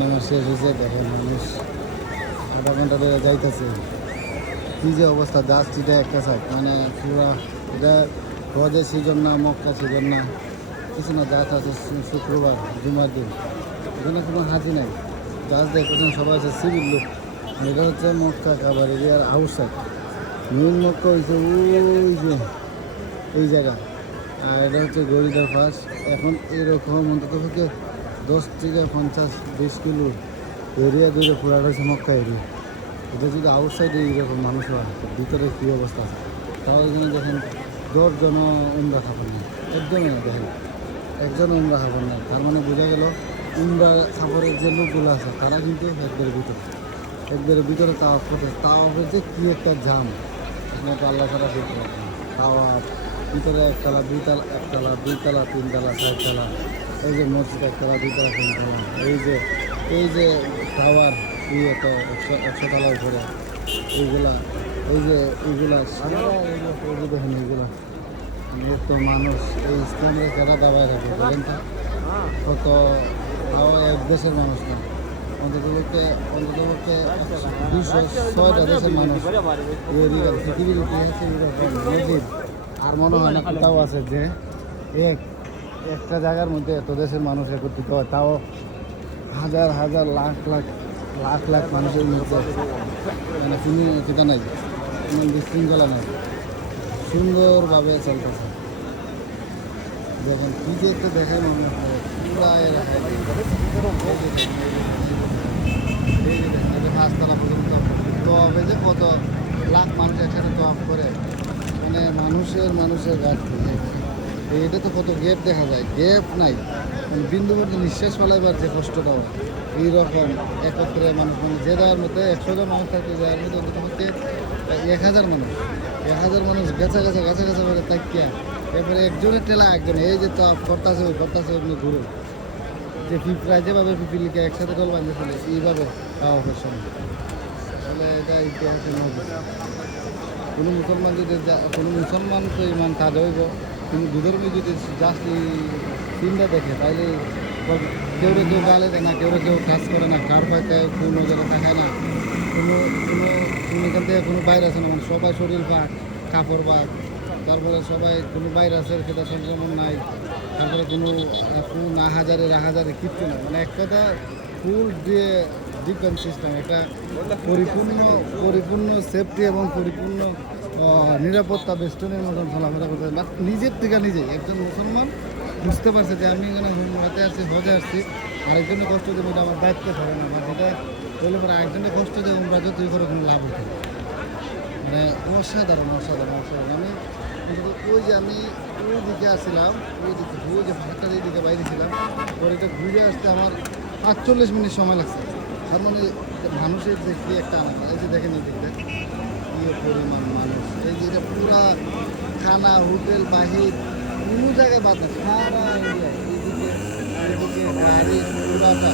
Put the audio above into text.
নামাজ শেষ হয়েছে, দেখেন মানুষ আধা ঘণ্টা ধরে যাইতেছে। কি যে অবস্থা জাস্টিটা একটা সাইড মানে পুরা এটা হজের সিজন না, মক্কা সিজন না, কিছু না জাত আছে শুক্রবার, জুমার দিন। এখানে কোনো হাতি নাই। জাহাজ দেখতেছেন সবাই আছে সিভিল লোক। এটা হচ্ছে মক্কা খাবার এরিয়ার আউটসাইড মেন মক্কা হয়েছে ওই যে এই জায়গা। আর এটা হচ্ছে গরিদার পাস এখন এরকম অন্তত থেকে দশ থেকে পঞ্চাশ, বিশ কিলো এরিয়া জুড়ে পুরাটা হচ্ছে মক্কা এরিয়া। এটা যদি আউটসাইডে এইরকম মানুষ হয়, ভিতরে কী অবস্থা আছে? তাও এখানে দেখেন দশজন উমরা খাবার নেই একদমই না দেখেন। একজন উমরা খাবার নেই। তার মানে বোঝা গেল উমরা খাবারের যে লোকগুলো আছে, তারা কিন্তু একদের ভিতরে। একদের ভিতরে তাও করতে তাও যে কী একটা জাম। এখানে তো আল্লাহ ছাড়া দেখতে পারবে না। তাও ভিতরে একতলা, দুইতলা একতলা, দুইতলা, তিনতলা, চারতলা। এই যে মসজিদ একতলা দুইতলা তিনতলা এই যে এই যে টাওয়ার ইয়ে তো একশো একশো তলার উপরে এইগুলা, এই যে, এইগুলা এইগুলো দেখেন এইগুলা। তো মানুষ, এই ইসলামের কেটা দাবায় থাকে, বলেন তো কত তাও এক দেশের মানুষ না। অন্তত পক্ষে অন্তত পক্ষে দুশো ছয়টা দেশের মানুষ। পৃথিবীর ইতিহাসে আর মনে হয় না কোথাও আছে যে এক একটা জায়গার মধ্যে এত দেশের মানুষ একত্রিত হয়, তাও হাজার হাজার, লাখ লাখ লাখ লাখ মানুষের মধ্যে। মানে কোনো এটা নাই বিশৃঙ্খলা নাই। সুন্দরভাবে চলতেছে। দেখেন, কি যে একটা দেখে মনে হয় পাঁচতলা পর্যন্ত তো হবে যে কত লাখ মানুষ একসাথে তো করে মানে মানুষের মানুষের ঘাটতি এইটা তো কত গ্যাপ দেখা যায়। গ্যাপ নাই। মানে বিন্দু মধ্যে নিঃশ্বাস ফেলাইবার যে কষ্টটা হয় এইরকম একত্রে মানুষ মানে যে যাওয়ার মধ্যে একশো জন মানুষ থাকতে যাওয়ার মধ্যে অন্তত হচ্ছে এক হাজার মানুষ। এক হাজার মানুষ গেছা গেছা গেছা গেছা করে তাকিয়া। এরপরে একজনের টেলা একজন, এই যে তো করতেছে, ওই করতেছে, এমনি ঘুরে যে পিঁপড়া যেভাবে পিপিলিকে একসাথে দল বাঁধে ফেলে এইভাবে পাওয়া হবে সময় তাহলে এটা ইতিহাসের নজির কোনো মুসলমান যদি কোনো মুসলমান তো ইমান কাজ হইব। কিন্তু দুধর্মী যদি জাস্ট এই সিনটা দেখে তাহলে কেউ কেউ গালে দেয় না, কেউ কেউ কাজ করে না, কার পাইতে কেউ নজরে থাকে না। কোনো কোনো কোনো এখান থেকে কোনো বাইরে আছে না মানে সবাই শরীর পাক কাপড় পাক তারপরে সবাই কোনো বাইরে আছে সেটা সংক্রমণ নাই। তারপরে কোনো কোনো না হাজারে রা হাজারে কিচ্ছু না মানে এক কথা ফুল দিয়ে ডিফেন্স সিস্টেম একটা পরিপূর্ণ পরিপূর্ণ সেফটি এবং পরিপূর্ণ নিরাপত্তা বেষ্টনের মতন চলাফেরা করতে। বাট নিজের থেকে নিজে একজন মুসলমান বুঝতে পারছে যে আমি এখানে হতে আসছি হজে আসছি আরেকজনের কষ্ট দেবো, এটা আমার দায়িত্ব থাকে না বা যেটা হইলে পরে আরেকজনের কষ্ট দেবো আমরা যতই করে কোনো লাভ না। মানে অসাধারণ অসাধারণ অসাধারণ আমি ওই যে আমি ওই দিকে আসছিলাম, ওই দিকে, ওই যে ভাতটার এই দিকে বাইরে ছিলাম, পরে এটা ঘুরে আসতে আমার আটচল্লিশ মিনিট সময় লাগছে তার মানে মানুষের যে কি একটা আলাদা এই যে দেখেন এই দিকটা কি পরিমাণ মানুষ এই যে পুরা খানা, হোটেল, বাহির, কোনো জায়গায় বাদ না সারা এরিয়া এইদিকে গাড়ি পুরাটা